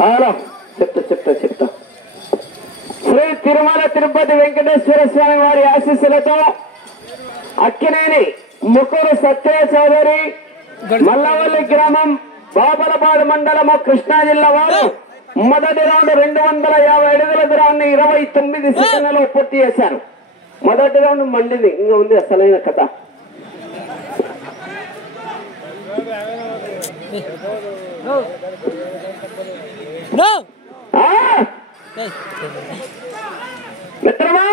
Hello చెప్తా శ్రీ తిరుమల తిరుపతి వెంకటేశ్వర స్వామి వారి ఆశీస్సులతో అక్కినేని ముకురు సత్య చౌదరి మల్లవల్లి గ్రామం బాబలపాడు మండలము కృష్ణా జిల్లా వారు మొదటి రౌండ్ 250 అడుగుల దూరాన్ని 29 సెకండ్లలో పూర్తి చేశారు. మొదటి రౌండ్ మండింది, ఇంకా ఉంది అసలైన కథ. మిత్రమా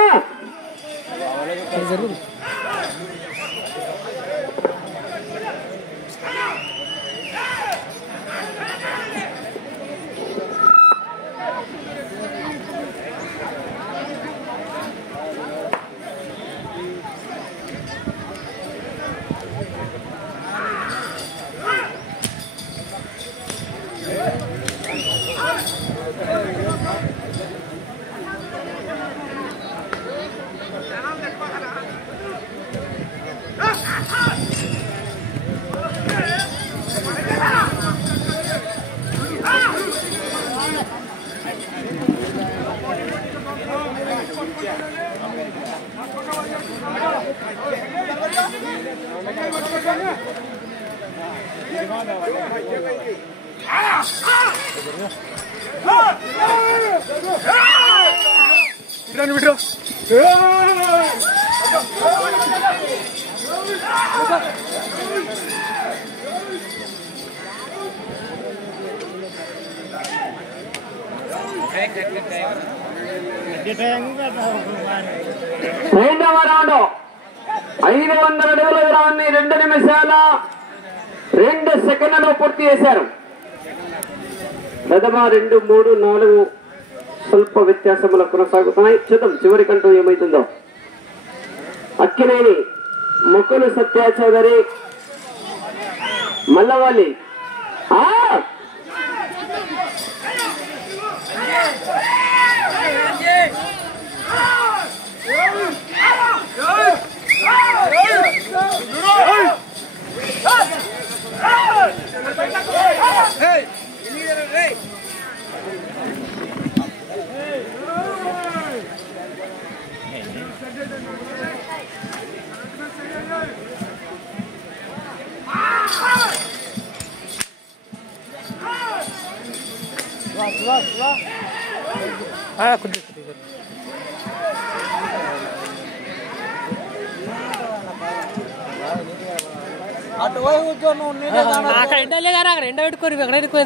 రెండవ రౌండ్ 500 అడుగుల దూరాన్ని 2 నిమిషాల 2 సెకండ్లలో పూర్తి చేశారు. ప్రథమ 2, 3, 4 స్వల్ప వ్యత్యాసములు కొనసాగుతున్నాయి. చూద్దాం చివరికంటూ ఏమైతుందో. అక్కినేని ముకులు సత్య చౌదరి మల్లవల్లి అక్కడ ఎండలే గారు అక్కడ ఎండ పెట్టుకోరు ఎక్కడ ఎక్కువ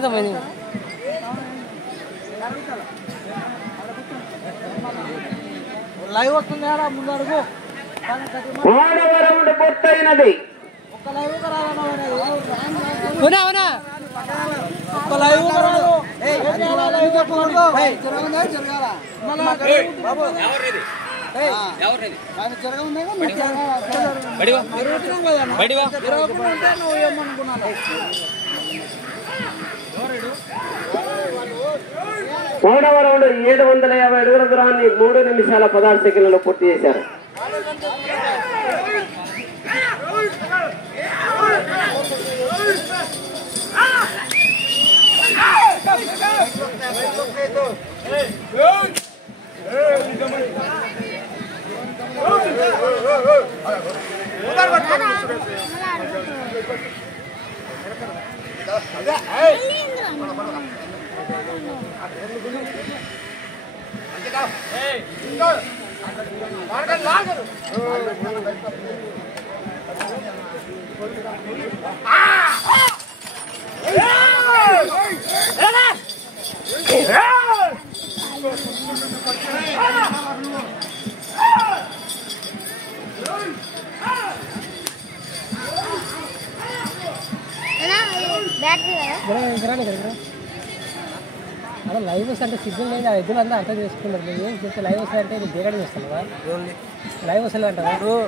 లైవ్ వస్తుంది ముందు అడుగు పూర్తయినది. మూడవ రౌండ్ 750 అడుగుల దూరాన్ని 3 నిమిషాల 16 సెకండ్లలో పూర్తి చేశారు. అదే లైవ్ వస్తే అంటే సిగ్నల్ లేదు, ఆ ఎద్దులు అంతా అర్థం చేసుకున్నారు. నేను ఏం చెప్తే లైవ్ వస్తే అంటే నేను దిగడం చేస్తాను కదా, లైవ్ వస్తలే అంటారా? నువ్వు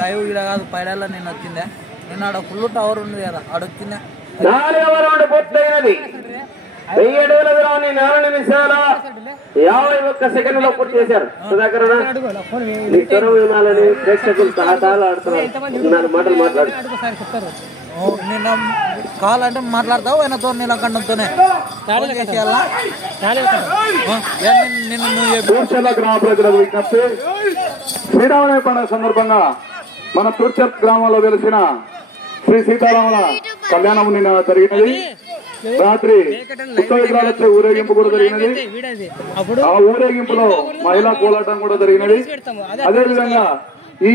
లైవ్ ఇలా కాదు, పైడల్లో నేను వచ్చిందా, నేను ఆడ ఫుల్ టవర్ ఉంది కదా, ఆడ వచ్చిందా. 4వ రౌండ్ పూర్తయినది. 1000 అడుగుల దూరాన్ని 4 నిమిషాల 51 సెకండ్లలో పూర్తి చేశారు. సుధాకర్ ప్రేక్షకులు సహతాలు ఆడుతున్నారు, మాటలు మాట్లాడు. నిన్న కావాలంటే మాట్లాడతావు ఆయనతో నీలకంఠంతోనే చేయాలా తూర్చెర్ల గ్రామ ప్రజలకు విజ్ఞప్తి. శ్రీరామనవమి పండుగ సందర్భంగా మన తూర్చెర్ల గ్రామంలో వెలిసిన శ్రీ సీతారాముల కళ్యాణం నిన్న జరిగినది. రాత్రి ఉత్సవ విగ్రహాలతో ఊరేగింపు కూడా జరిగినది. ఆ ఊరేగింపులో మహిళా కోలాటం కూడా జరిగినది. అదేవిధంగా ఈ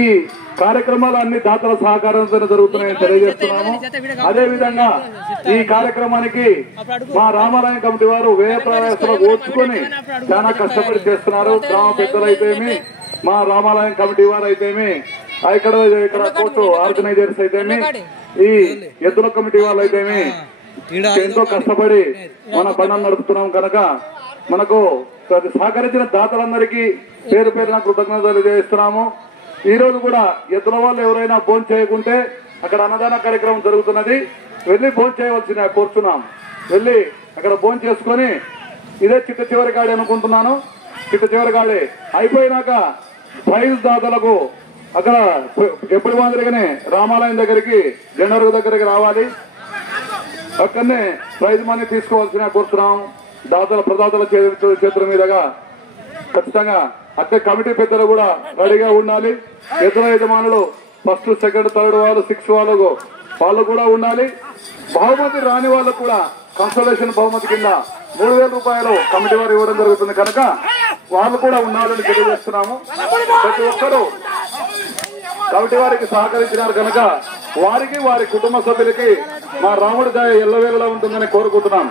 కార్యక్రమాలు అన్ని దాతల సహకారంతో జరుగుతున్నాయని తెలియజేస్తున్నాము. అదేవిధంగా ఈ కార్యక్రమానికి మా రామాలయం కమిటీ వారు వ్యయ ప్రవేశాలు ఓర్చుకొని చాలా కష్టపడి చేస్తున్నారు. గ్రామ పెద్దలు అయితేమి, మా రామాలయం కమిటీ వారు అయితేమి, ఇక్కడ కోర్టు ఆర్గనైజర్స్ అయితేమి, ఈ ఎద్దుల కమిటీ వాళ్ళు అయితేమి ఎంతో కష్టపడి మన బండను నడుపుతున్నాం కనుక మనకు సహకరించిన దాతలందరికీ పేరు పేరున కృతజ్ఞతలు తెలియజేస్తున్నాము. ఈ రోజు కూడా ఎద్దుల వాళ్ళు ఎవరైనా భోజనం చేయకుంటే అక్కడ అన్నదాన కార్యక్రమం జరుగుతున్నది, వెళ్లి భోజనం చేయవలసిన కోరుతున్నాం. వెళ్లి అక్కడ భోజనం చేసుకుని ఇదే చిట్ట చివరి గాడి అనుకుంటున్నాను. చిట్ట చివరి గాడి అయిపోయినాక ప్రైజ్ దాతలకు అక్కడ ఎప్పటి మాదిరిగానే రామాలయం దగ్గరికి జెండర్ దగ్గరికి రావాలి. అక్కడనే ప్రైజ్ మనీ తీసుకోవాల్సిన కోరుతున్నాం. ప్రదాతల చేతుల మీదుగా ఖచ్చితంగా అక్కడ కమిటీ పెద్దలు కూడా రెడీగా ఉండాలి. ఇతర యజమానులు ఫస్ట్, సెకండ్, థర్డ్ వాళ్ళు, 6 వాళ్ళు కూడా ఉండాలి. బహుమతి రాని వాళ్ళకు కూడా కన్సల్టేషన్ బహుమతి కింద 3,000 రూపాయలు కమిటీ వారు ఇవ్వడం జరుగుతుంది కనుక వాళ్ళు కూడా ఉండాలని తెలియజేస్తున్నాము. ప్రతి ఒక్కరూ కమిటీ వారికి సహకరించినారు కనుక వారికి, వారి కుటుంబ సభ్యులకి మా రాముడి దయ ఎల్లవేళలా ఉంటుందని కోరుకుంటున్నాం.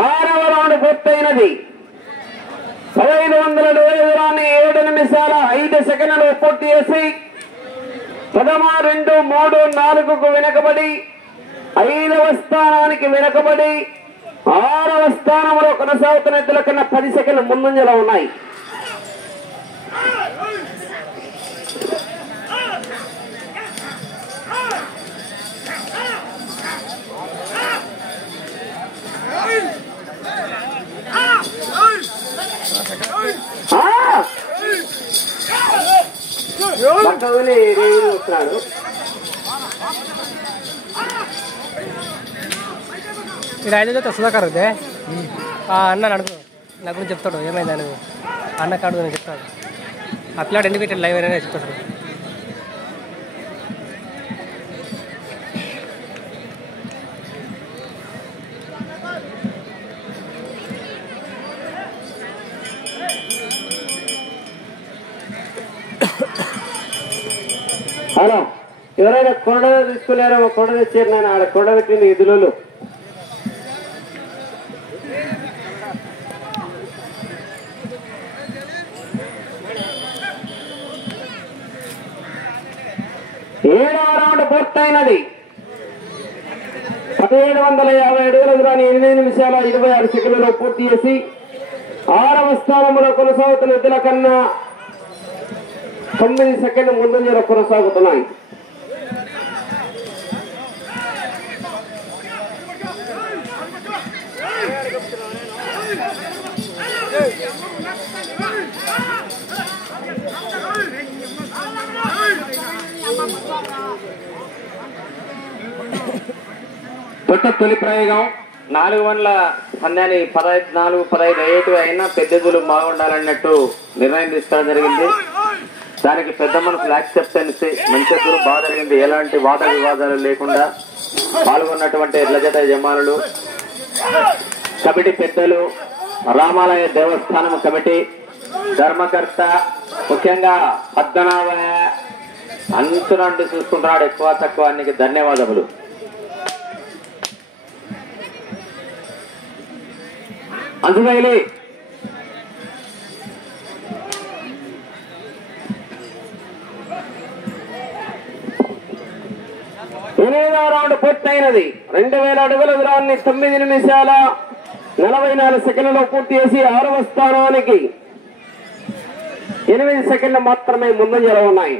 ఆరవ రౌండ్ పూర్తయినది. 1570 దూరాన్ని 7 నిమిషాల 5 సెకండ్లు పూర్తి చేసి 13, 3, 4కు వెనకబడి 5వ స్థానానికి వెనకబడి 6వ స్థానంలో కొనసాగుతున్న ఎద్దుల కన్నా 10 సెకండ్లు ముందంజలో ఉన్నాయి. వస్తున్నాడు ఇది 5 జత సుధాకర్ అదే అన్న అడుగు నా గురించి చెప్తాడు ఏమైంది అని. అన్న కాడు అని చెప్తాడు. ఆ పిల్లాడు ఎందుకు పెట్టాడు లైవ్ అయినా చెప్తాడు. హలో, ఎవరైనా కొండ తీసుకున్నారో కొండ తెచ్చారు. నేను ఆడ కొండ పెట్టింది ఎదులు. ఏడవ రౌండ్ పూర్తయినది. 1750 అడుగుల దూరాన్ని 8 నిమిషాల 26 సెకండ్లలో పూర్తి చేసి 6వ స్థానంలో కొనసాగుతున్న ఎద్దుల కన్నా 9 సెకండ్లు ముందంజలో కొనసాగుతున్నాయి. తొలి ప్రయోగం 4 వన్ల పందాన్ని 14-15 అయ్యేటి అయినా పెద్దదులు బాగుండాలన్నట్టు నిర్ణయం తీసుకోవడం జరిగింది. దానికి పెద్ద మనసులు యాక్సెప్టెన్స్ మంచి దూరం బాగా జరిగింది. ఎలాంటి వాద వివాదాలు లేకుండా పాల్గొన్నటువంటి ఎడ్ల జత యజమానులు, కమిటీ పెద్దలు, రామాలయ దేవస్థానం కమిటీ, ధర్మకర్త, ముఖ్యంగా పద్మనాభ అంచునండి చూసుకుంటున్నాడు ఎక్కువ తక్కువ అన్నికి ధన్యవాదములు. అందుకైలే 8వ రౌండ్ పూర్తయినది. 2000 అడుగుల దూరాన్ని 9 నిమిషాల 44 సెకండ్లలో పూర్తి చేసి 6వ స్థానానికి 8 సెకండ్లు మాత్రమే ముందంజలో ఉన్నాయి.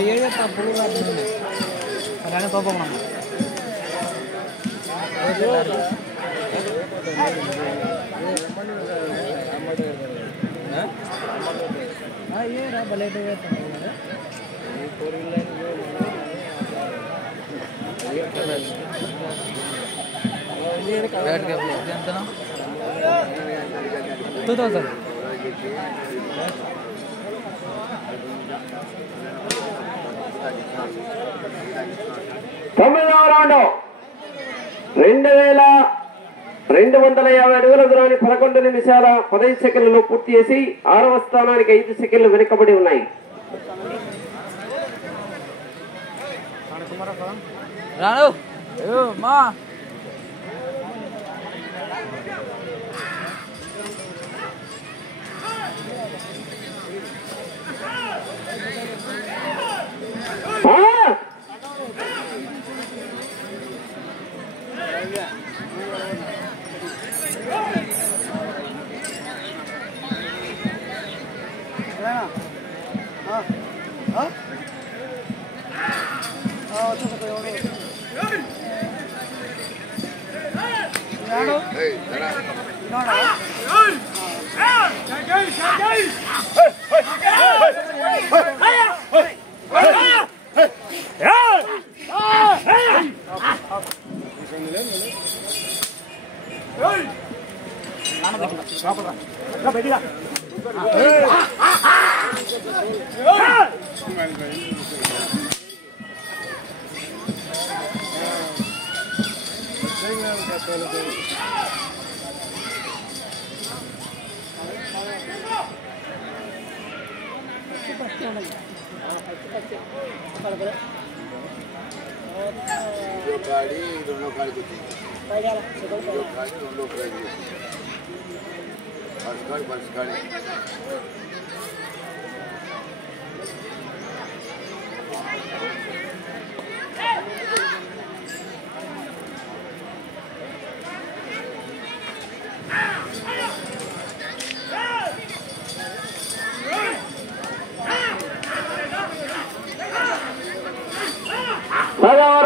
ఏడే తప్పుడు అలానే పాపం బలేట్ ఎంతనా 2000 9వ రౌండ్ 2250 అడుగుల దూరాన్ని 11 నిమిషాల 15 సెకండ్లలో పూర్తి చేసి 6వ స్థానానికి 5 సెకండ్లు వెనుకబడి ఉన్నాయి. రాను మా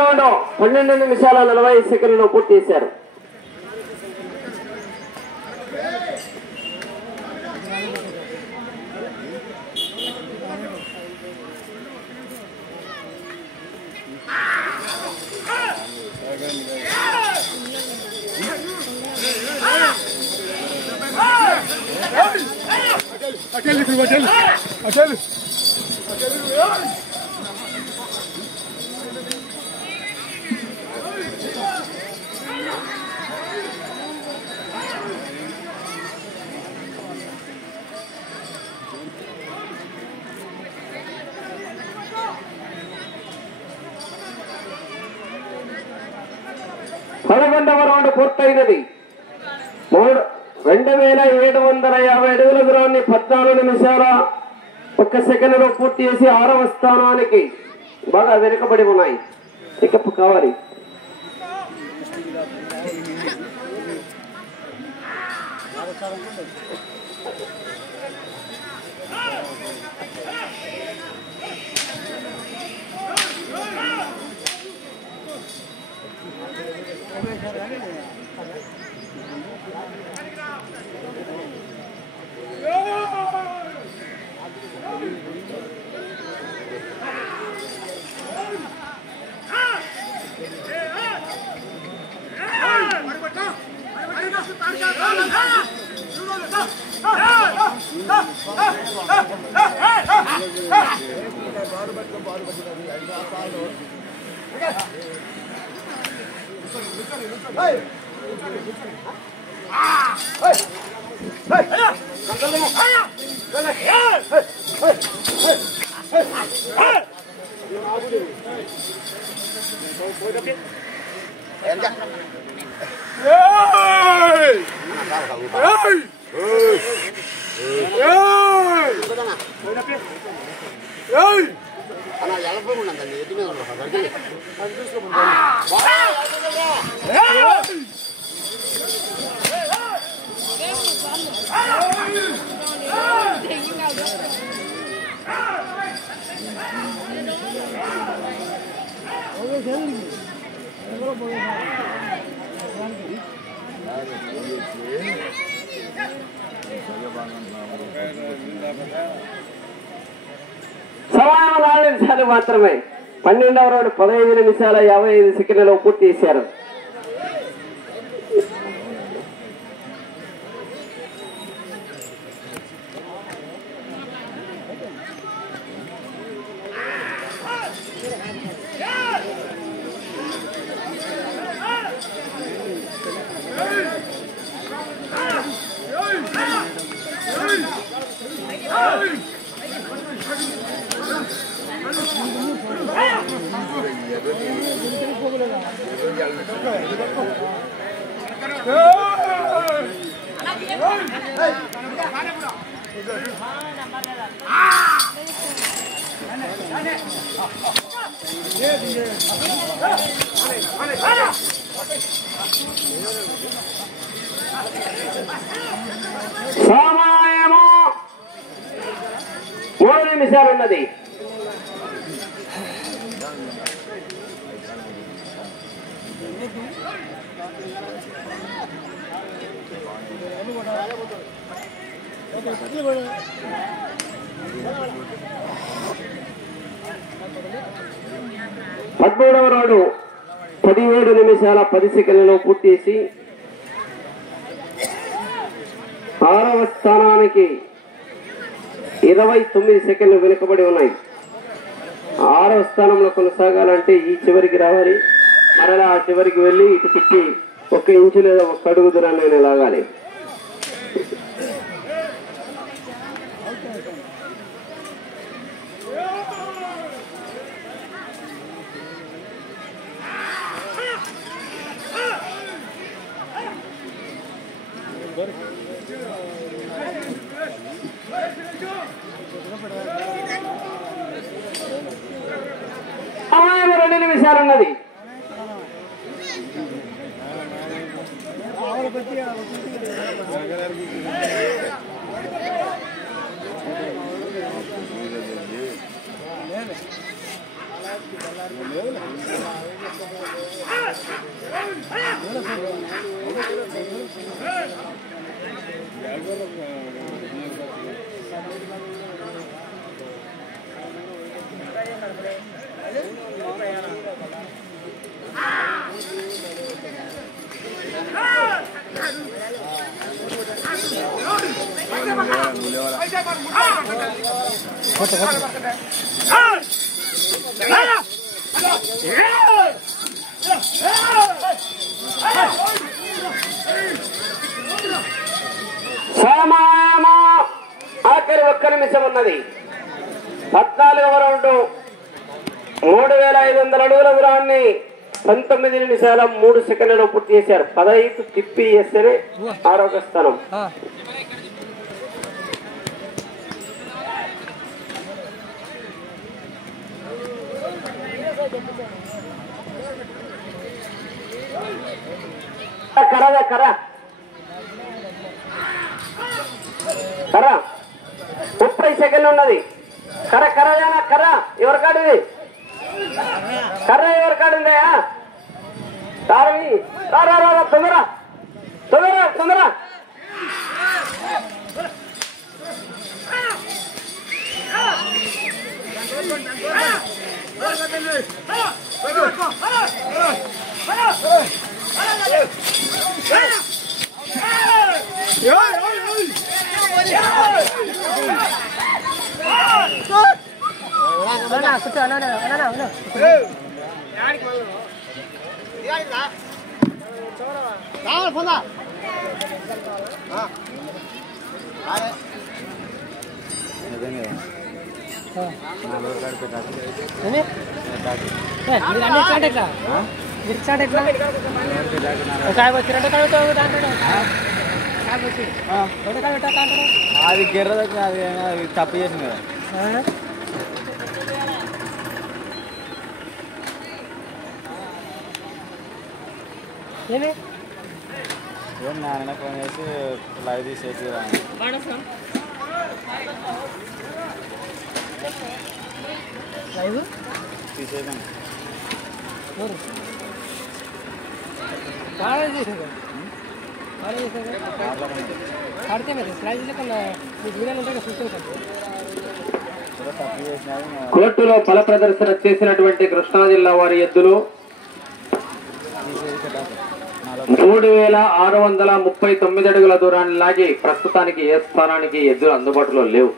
రౌండ్ 12 నిమిషాల 40 సెకండ్లలో పూర్తి చేశారు. రౌండ్ పూర్తయినది. 2750 అడుగుల దూరాన్ని 14 నిమిషాల 1 సెకండ్లో పూర్తి చేసి 6వ స్థానానికి బాగా వెనుకబడి ఉన్నాయి. పికప్ కావాలి. సమయం 4 నిమిషాలు మాత్రమే. 12వ రౌండ్ 15 నిమిషాల 55 సెకండ్లలో పూర్తి చేశారు. సమయము 3 నిమిషాలు ఉన్నది. పదమూడవ రౌండ్ 17 నిమిషాల 10 సెకండ్లలో పూర్తి చేసి 6వ స్థానానికి 29 సెకండ్లు వెనుకబడి ఉన్నాయి. 6వ స్థానంలో కొనసాగాలంటే ఈ చివరికి రావాలి, మరలా ఆ చివరికి వెళ్ళి ఇటు తిప్పి 1 ఇంచు లేదా 1 అడుగు దూరాన్ని లాగాలి. సమయం 2 నిమిషాలు ఉన్నది. సమయము ఆఖరి 1 నిమిషం ఉన్నది. 14వ రౌండ్ 3500 అడుగుల దూరాన్ని 19 నిమిషాల 3 సెకండ్లలో పూర్తి చేశారు. 15 తిప్పి చేస్తేనే 6వ స్థానం. కరా కరా కరా 30 సెకండ్లు ఉన్నది. కర్ర కర్రదేనా కర్ర ఎవరి కాడిది? కర్ర ఎవరి కాడుందా? రారవి రా తొందర తొందర తొందర. అది గిర్ర దగ్గర అది తప్పు చేసింది కదా. ఏం నాన్న ఫోన్ చేసి లైవ్ తీసేసి తీసేద్దాం. బాగా చేశారు ఆడితే మరి ప్రైజ్ లేకుండా మీకు వీడియోలు ఉంటాయి చూసుకుంటారు. కోర్టులో బల ప్రదర్శన చేసినటువంటి కృష్ణా జిల్లా వారి ఎద్దులు 3639 అడుగుల దూరాన్ని లాగి ప్రస్తుతానికి ఏ స్థానానికి ఎద్దులు అందుబాటులో లేవు.